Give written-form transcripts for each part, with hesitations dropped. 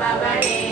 கொடுப்பவனே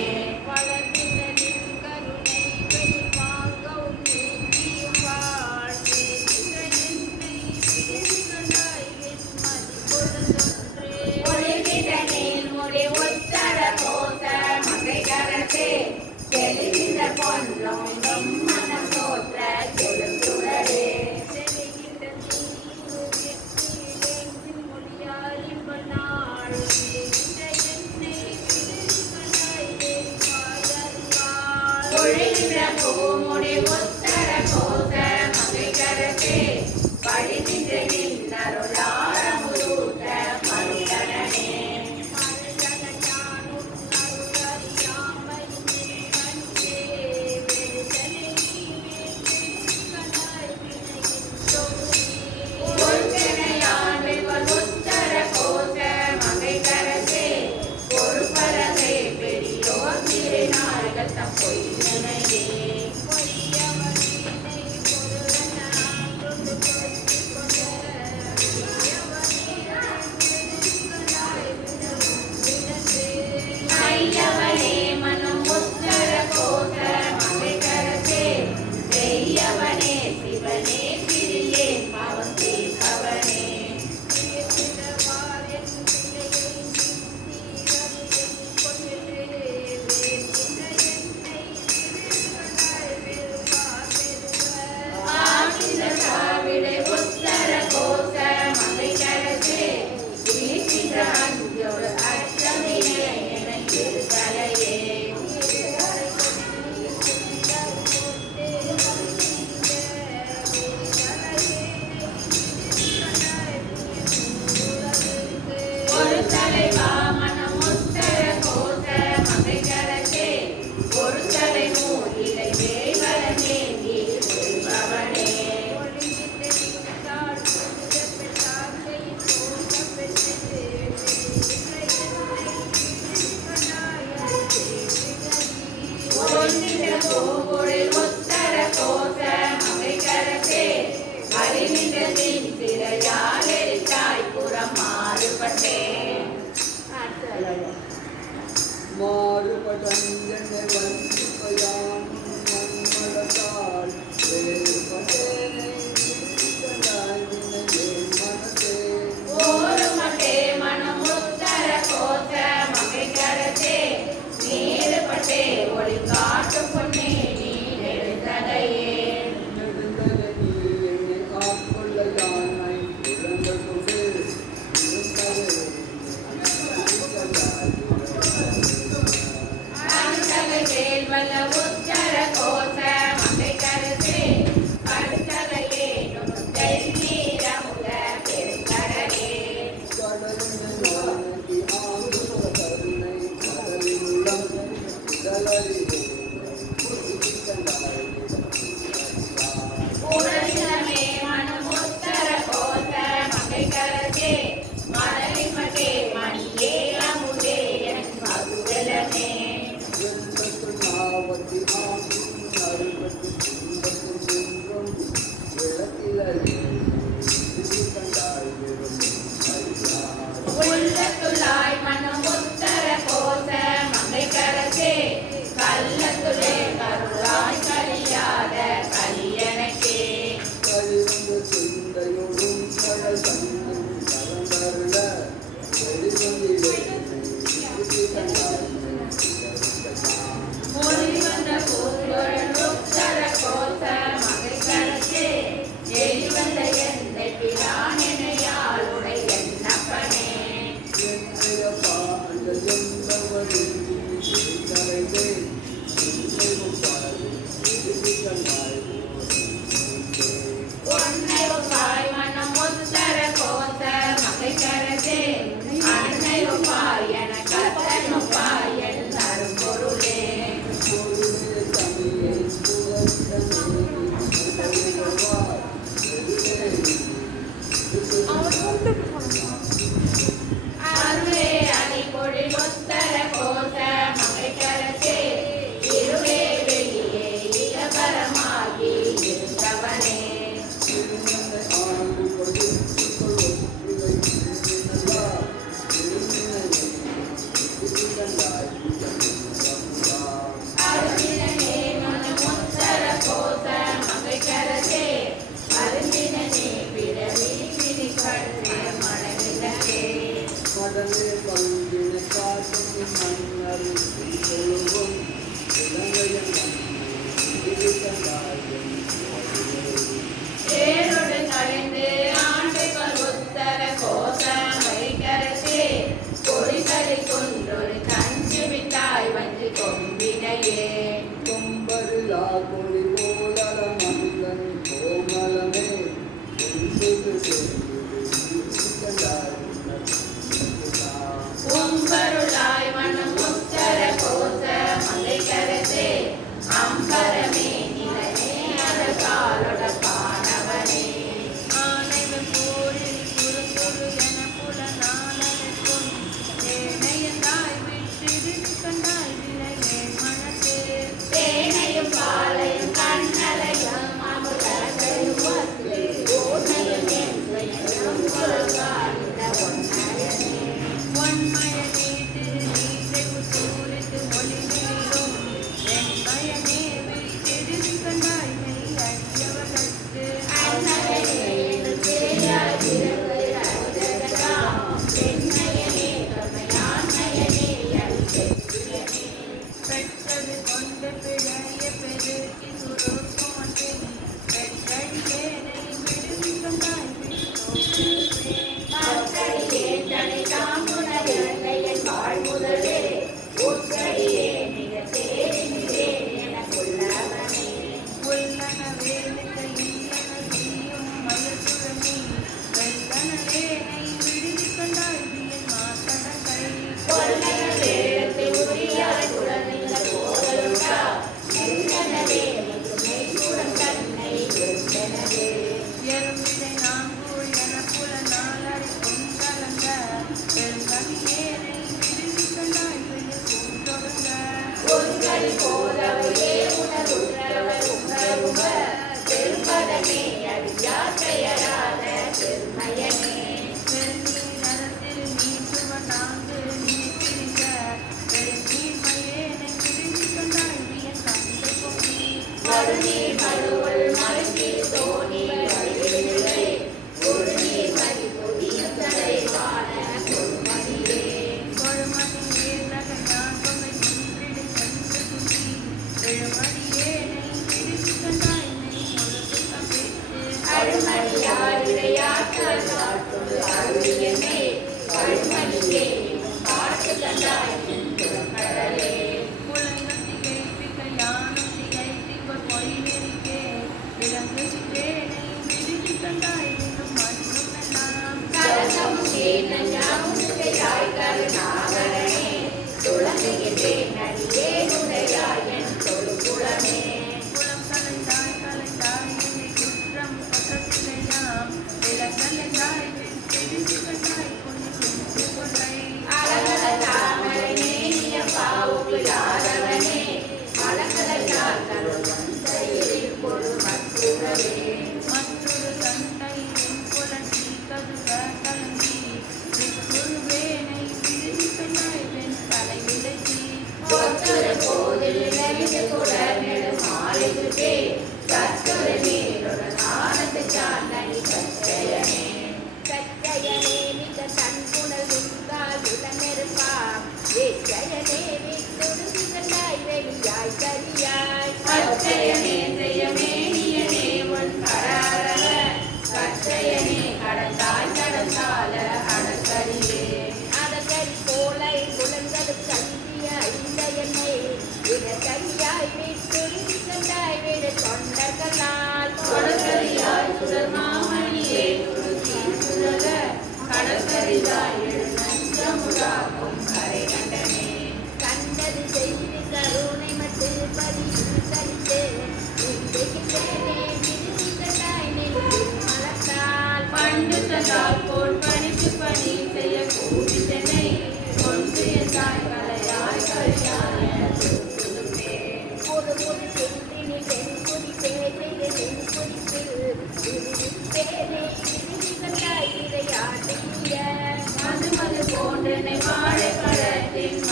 போன்றனை வாழை பழத்தின்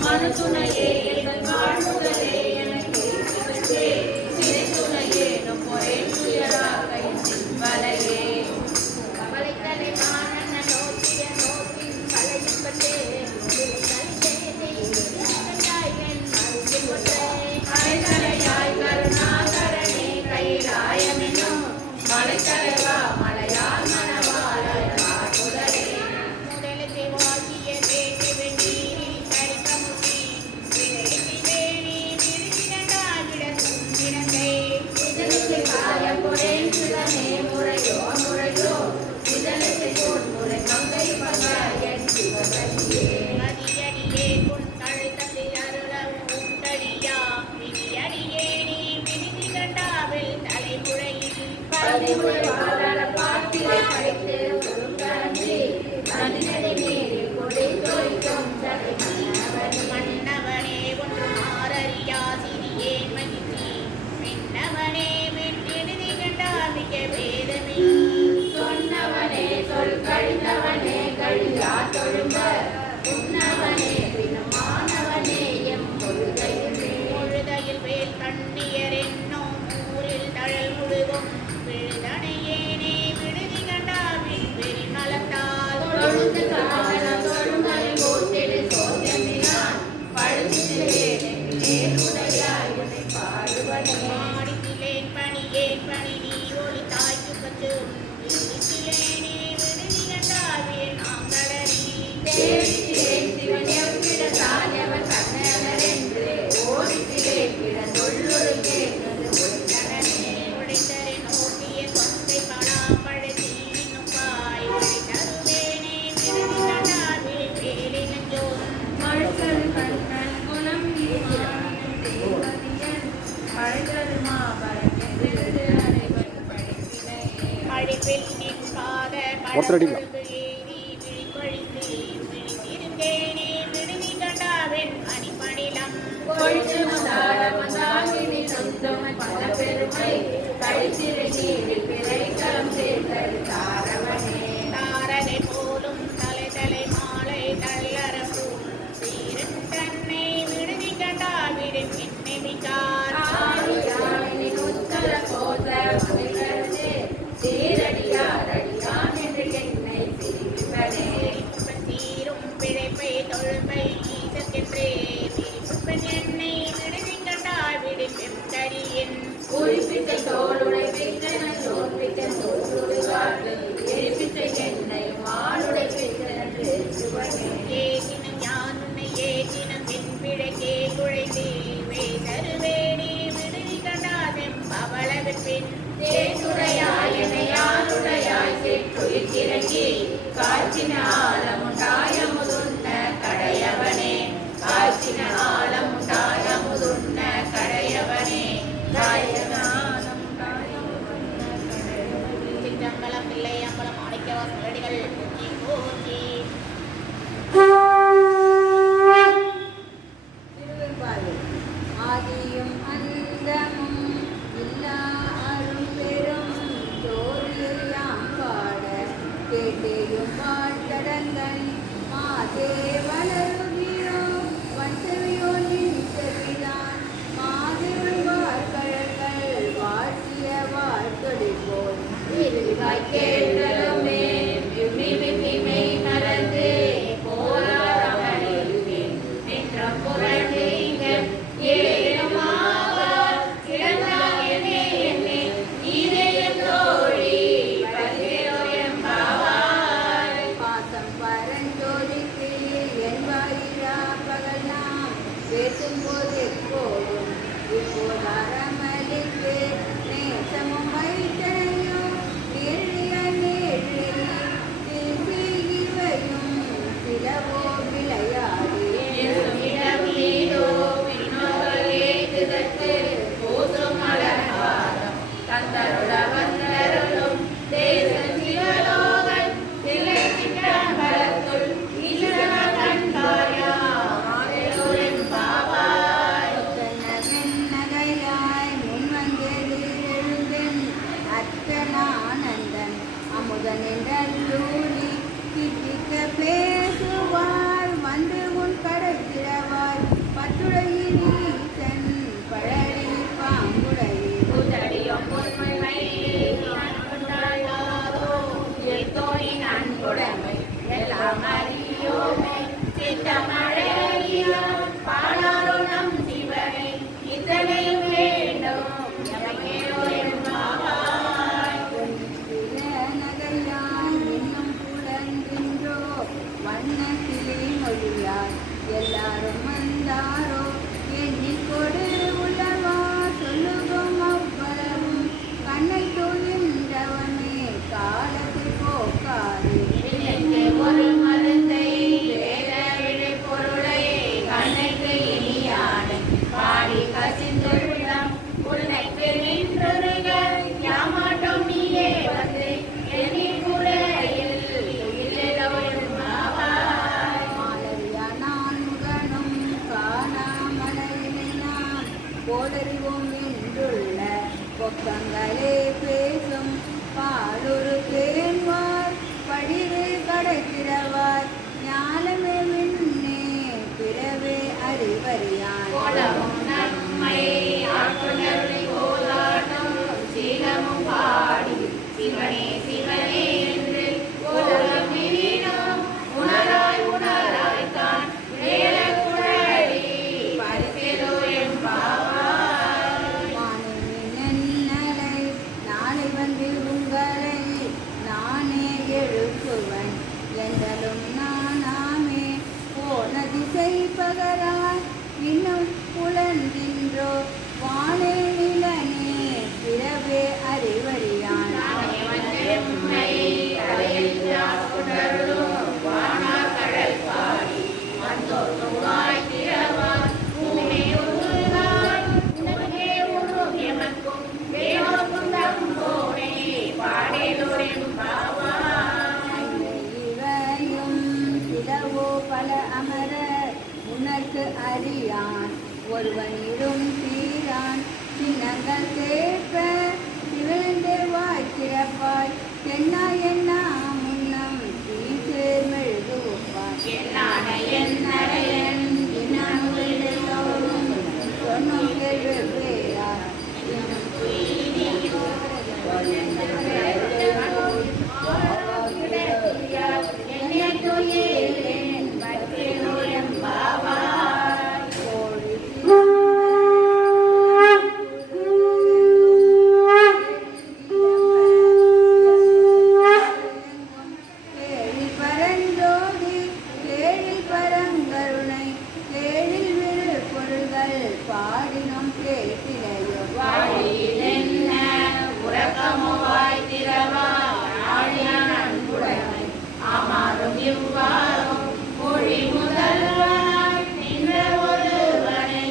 மனத்துணையே எங்கள் வாழ்வுகளே எனக்கு சிறை துணையே நொப்பொரே துயராக வலையே கவலைத்தலை மானன நோக்கிய நோக்கின் கலைப்பட்டே அலைத்தலையாய் கருணாகரனே கைலாயமெனும் மலைத்தலைவா மலையால் மனவாளாய் காட்டுதலே முதலத்தை வாக்கிய தேடி வெண்ணீரி கரிக்கமுடி விரைவி வேணி விருதினடாகிட சுந்திரத்தை இதழுக்கு காயம் குறைன் சுதனே முறையோ முறையோ இதழுக்கு போன் முறை மங்கை பகாயன் சிவகரியே மதியடியே உன் கழுத்தத்தில் அருளம் உண்டடியா விதியடியே நீ விருதி கண்டாவில் தலைமுறையில் பதிமுறை வாழ பாட்டிலை படித்து ஒருங்கி மனிதனை மீறி கொடை தோய்க்கும் மன்னவனே ஒன்று மாறறியா சிறியே மகிழ்ச்சி மின்னவனே விட்டிடுதி கண்டா மிக வேதமே சொன்னவனே சொல் கழிந்தவனே கழியா தொழும்ப உன்னவனே பிணமானவனே எம் பொழுதையில் வேல் கண்ணியர் என்னும் ஊரில் தழல் முழுகும் விழுதனையேனே விடுதி கண்டாவின் வெறி மலத்தால் தொழுது காலம் தொழுமலை போட்டிடு சோதனையான் பழுதிலேன் உடையாய் உன்னை பாடுவனே மாடித்திலேன் பணி நீ ஒளி தாய்க்கு பத்து விடுதிலேனே விடுதி கண்டாவின் ஆங்கடரி தேடித்திலேன் சிவன் எவ்விட தாயவன் கண்ணவர் என்று ஓடித்திலேன் விட தொல்லுருகே தாரனை போலும் தலை தலை மாலை தள்ளரப்பு வீரன் தன்னை விடுதி கண்டால் விடும் என்னெமிக்கார் தீரும் பிழைப்பை தொழுமை ஈசற்கென்றே என்னை விடுதி கண்டால் விடும் எம்கரியின் குறிப்பிட்ட தோளுடை பித்தன சோர்ப்பிட்ட தோற்றுடுவார்கள் எரிப்பிட்ட என்னை மானுடை பித்தனன்று ஏகினம் யான் உன்னை ஏகினம் என் பிழைக்கே குழைந்தே வேதருவேணி விடுதி கண்டாதெம் பவளவின் பின் தேசுரையாய் என்னை யாருடையாய் செற்றுயிர்க்கிறங்கி காய்ச்சின ஆழமுண்டாய முதுன்ன கடையவனே காய்ச்சின ஆழமுண்டாய முதுன்ன கடையவனே சிற்றம்பலம் பிள்ளை அம்பலம் ஆடிக்கவாசல் அடிகள் போற்றி ஆதியும் அந்தமும் இல்லா அரும் பெரும் ஜோதியாம் பாட கேட்டேயும் வாழ்த்தடங்கன் மாதே வளருகிறோ வன்செவியோ நின் செவிதான் மாதிருள் வார்கழல்கள் வாழ்த்திய வாழ்த்தொடி போல் இருவாய் கேட்டலுமே விம்மிமை மறந்து போராடமணில் நின்ற புரண்டு இங்க ஏனமாவார் இழந்தாயனே என்னே நீதேயம் தோழி பதிவேரோ எம்பாவாய் பாசம் பரஞ்சோதிக்கு என் வாயிலா பகல் நாம் பேசும்போது எப்போதும் இப்போதாரமளித்து நேசமும் வைத்தனையோ நீரிழ நீ நின்றூரி கிட்டிக்க பேசுவார் வந்து உன் கடை திறவார் பத்துடையில் ஈசன் பழனி பாங்குடையே புதடியும் பொன்மை எத்தோனின் அன்புடைமை எல்லாம் அறியோமே சித்தமழையா பாடாரோ நம் சிவனை இத்தனையும் வேண்டும் எமக்கேரோ என்பாவாய். நகையான் இன்னும் புலந்தின்றோ வண்ணத்திலே மொழியார் எல்லாரும் வந்தாரோ எண்ணிக்கொடு உள்ளவா சொல்லுவோம் அவ்வளவும் கண்ணை தொழின்றவனே காலத்தை போக்காதே வினைக்கு ஒரு மருந்தை வேத விழி பொருளை கண்ணைக்கு இனியானை பாடி கசிந்துள்ளம் உன்னைக்கு நின்றுருக யாமாட்டம் நீயே வந்து எண்ணி குறையில் துயிலோ என்பாவாய். மாலரியா நான் முகனும் காணாமலையினை நான் போடறிவோம் என்றுள்ள பொக்கங்களே பேசும் பாலுரு தேன்வார் படிவே கடைத்திறவார் ஞானமே விண்ணே பிறவே அறிவறியான் கோலமும் நம்மை ஆட்கொண்டருளி கோலாட்டம் சீலமும் பாடி சிவனே சிவனே என்று கோலம் விரினோம் உணராய் உணராய் தான் வேல குழலி பரிசெலோ என்பாவாய். நன்னலை நாளை வந்து உங்களை நானே எழுப்புவன் என்றலும் நானாமே போன திசை பகராய் இன்னும் புலந்தின்றோ வானே நிலனே பிறவே அறிவறியான் நானே வந்து உம்மை தலையில் ஆட்கொண்டருளும் வானார் கடல் பாடி வந்தோர் தொழாய் திறவார் பூமே உருகாய் உனக்கே உருகும் எமக்கும் வேறோர்க்கும் தம்போனே பாடேலோ என்பாவாய். இவையும் சிலவோ பல அமர உனக்கு அறியான் ஒருவன் இரும் சீரான் சின்னங்கள் கேட்ப சிவனந்தே வாய் திறப்பாய் தென்னா என்ன முன்னம் தீசேர் மெழுகுவாய் என்னான என்னரையன் என்னாலும் சொன்னும் கேள்வி பேரார் என்னை துயிலேன் பற்றேலோ என்பாவாய். கேளி பரஞ்சோதி கேளி பரங்கருணை கேளில் விரு பொருள்கள் பாடினும் கேட்டிலையோ வாழியில் என்ன உறக்கமோ வாய் திறவா ஆழியான் அன்புடைமை ஆமாறும் இவ்வாறும் மொழி முதல்வனாய் நின்ற ஒருவனை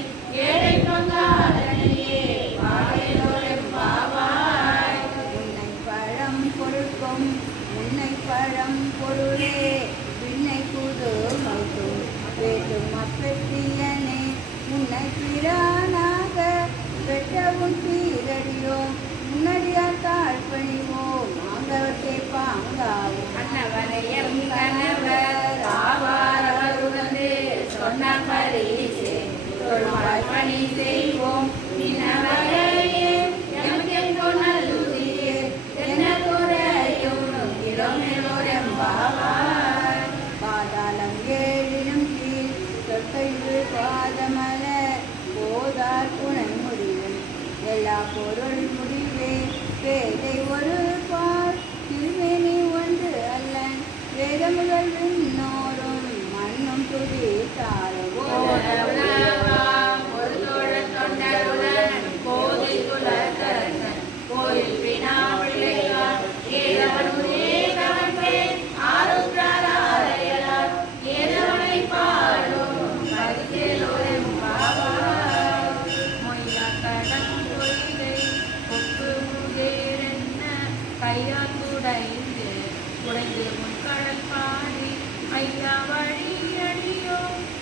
ஏழை பங்காளனையே பாடேலோ என்பாவாய். உன்னை பழம் பொருட்கும் உன்னை பழம் பொருளே விண்ணை புது மைக்கும் வேட்டும் அப்பெற்றியனே உன்னை பிரானாக பெற்ற உன் சீரடியோ முன்னடியார் தாழ்பணிவோம் மாங்கவத்தை பாங்காவும் அன்னவரை எம் கணவர் ஆவார் அவர் உணர்ந்து சொன்ன பரிசே தொழுவாய் பணி செய்வோம் நின்னவரையே எமக்கெங்கோ நல்லுதியே என்ன குறையும் இளமெலோர் என்பாவாய். பாதாளம் ஏழினும் கீழ் சொற்கைவு பாதமல போதார் புனை முடியும் எல்லா பொருள் முடிவே பேதை ஒரு பார் திருமேனி ஒன்று அல்லன் வேதமுதல் விண்ணோரும் மண்ணும் துதித்தாரோ ஓடவுலவாம் ஒரு தோழன் தொண்டருடன் கோவில் குலத்தரசன் கோயில் வினா பிள்ளையார் ஏதவனும் ஏதவன் பேர் ஆருத்ராலயலார் ஏதவனை பாடும் பரிசேலோ என்பாவாய். மொய்யா கடன் பொய்கை கொக்கு முகேரென்ன கையால் குடைந்து குடைந்து முன்கடல் பாடி ஐயா வழி அடியோ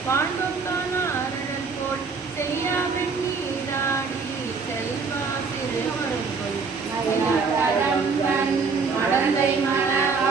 வாழ்ந்தும் தானாரன் போல் செய்யாவின் நீராடி செல்வா திருவருள் மடந்தை மலவ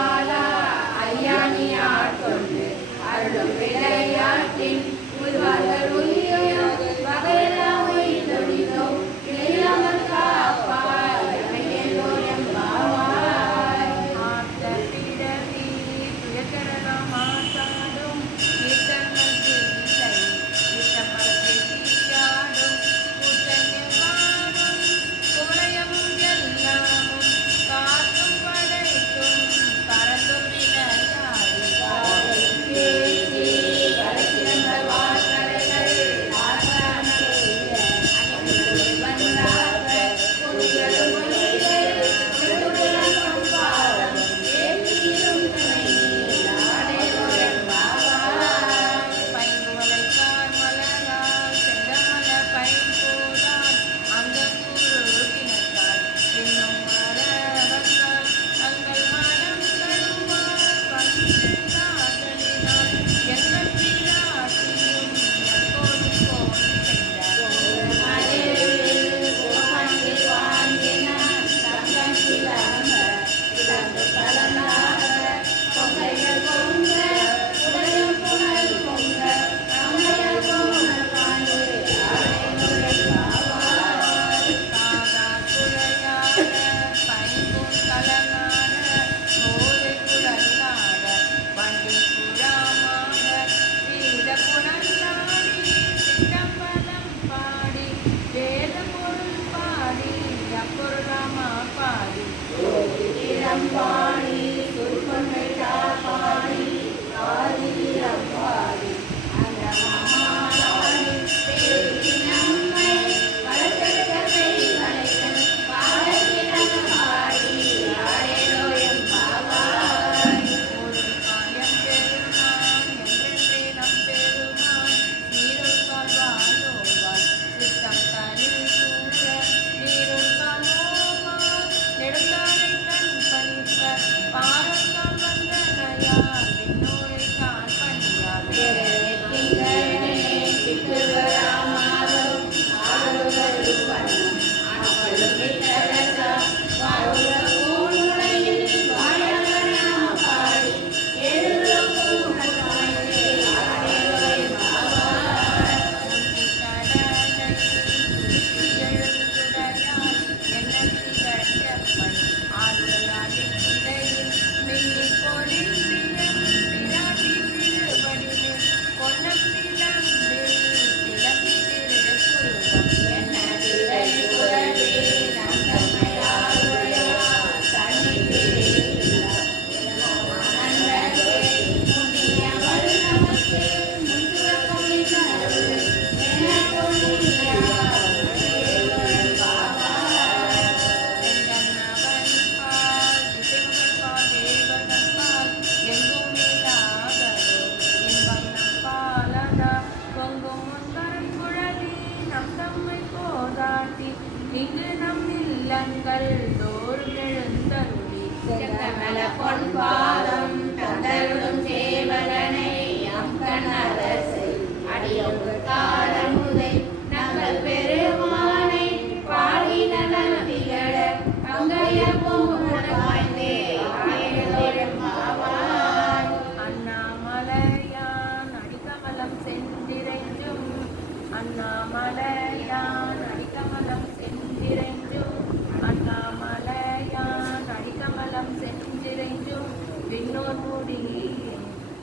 விண்ணோர் மூடி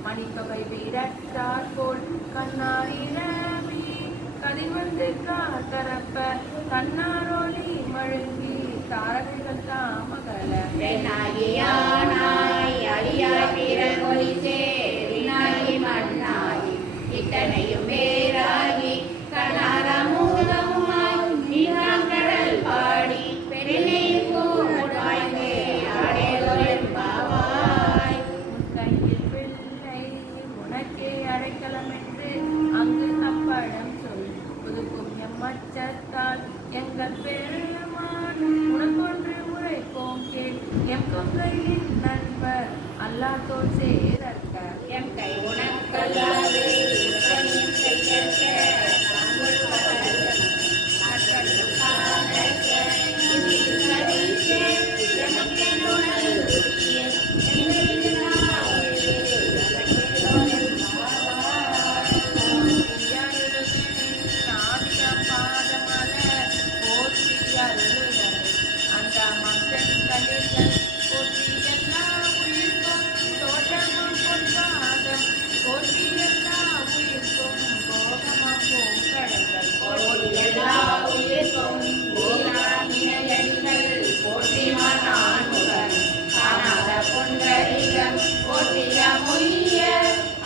மணித்தொகை வீரத்தார் போல் கண்ணாயிரவி கதிர்வந்து காத்தரப்ப கண்ணாரோலி மழுங்கி தாரகைகள் தாமகல பெண்ணாகியானாய் அடியாய் வீரன் ஒளி சேரினாகி மண்ணாகி இத்தனையும் வேறாகி கண்ணாரமூலமுமாய் நீராங்கடல் பாடி பெண்ணையும் கூடாய்ந்தே ஆடேலொரும்பாவாய் கையில் பிள்ளை உனக்கே அடைக்கலம் என்று அங்கு அப்படம் சொல் புதுக்கும் எம்மச்சத்தால் எங்கள் பெருமான் உனக்கொன்று உரைப்போம் கேள் எம் கொங்கையின் நண்பர் அல்லாதோர் சேரற்க எம் கை உனக்கல்லாது இறைவனின் கையற்க தாங்கள் பலரும் ஆற்றலும் காணற்க இதில் கடித்தே எமக்கென் உணல் உரிய எங்களின் நாவிலே எனக்கேலோரும் பாவாய் நாவியம் பாதமல போற்றி அருளுதல் அந்த மந்தன் கலிகள் போற்றி எல்லா உயிர்க்கும் தோற்றமும் பொன்பாதம் போற்றி எல்லா உயிர்க்கும் போகமாம் பூங்கடல்கள் போற்றி எல்லா உயிர்க்கும் இணையடிகள் போற்றிமான் ஆண்முகன் காணாத பொன்றடிகம் போற்றிய முய்ய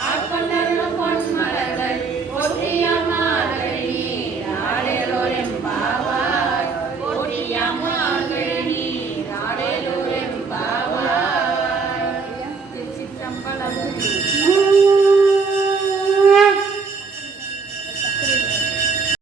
ஆட்கொண்டருளும் பொன்மலர்கள் போற்றிய மார்கழி ஆடேலோரெம்பாவாய் போற்றிய மார்கழி ஆடேலோரெம்பாவாய் திருச்சிற்றம்பலம்